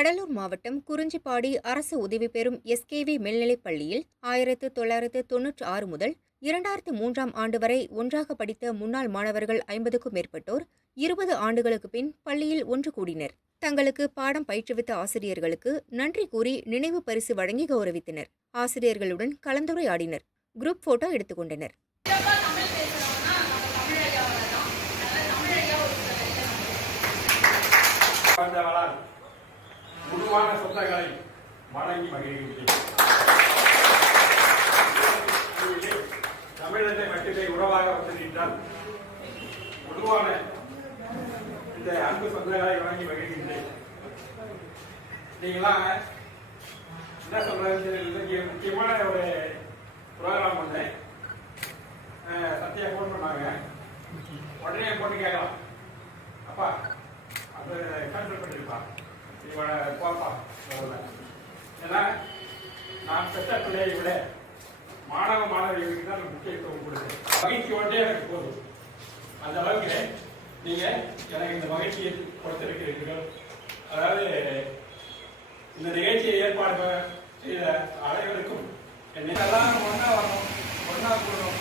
கடலூர் மாவட்டம் குறிஞ்சிப்பாடி அரசு உதவி பெறும் எஸ்கேவி மேல்நிலைப் பள்ளியில் 1996 முதல் 2003ஆம் ஆண்டு வரை ஒன்றாக படித்த முன்னாள் மாணவர்கள் 50க்கும் மேற்பட்டோர் 20 ஆண்டுகளுக்கு பின் பள்ளியில் ஒன்று கூடினர். தங்களுக்கு பாடம் பயிற்றுவித்த ஆசிரியர்களுக்கு நன்றி கூறி நினைவு பரிசு வழங்கி கௌரவித்தனர். ஆசிரியர்களுடன் கலந்துரையாடினர். Group photo எடுத்துக்கொண்டனர். உருவான சொந்தங்களை வணங்கி மகிழ்கின்றேன். தமிழத்தை மட்டுமே உறவாக வந்திருந்தால் உருவான இந்த அன்பு சொந்தங்களை வணங்கி மகிழ்கின்றேன். நீங்களாம் என்ன சொல்றது, முக்கியமான ஒரு ப்ரோக்ராம் ஒன்று சத்யா ஃபோன் பண்ணாங்க. உடனே போட்டு கேட்கலாம், அப்பா அது கேன்சல் பண்ணிருப்பா, இவனை போப்பா. ஏன்னா நான் பெற்ற பிள்ளையை விட மாணவ மாணவிகளுக்கு தான் முக்கியத்துவம் கொடுத்தேன். மகிழ்ச்சி ஒன்றே எனக்கு போதும். அந்த அளவுக்கு நீங்க எனக்கு இந்த மகிழ்ச்சியை கொடுத்திருக்கிறீர்கள். அதாவது இந்த நிகழ்ச்சியை ஏற்பாடு செய்த அனைவருக்கும் என்னெல்லாம் ஒன்றா வரணும், ஒன்றா கூடணும்,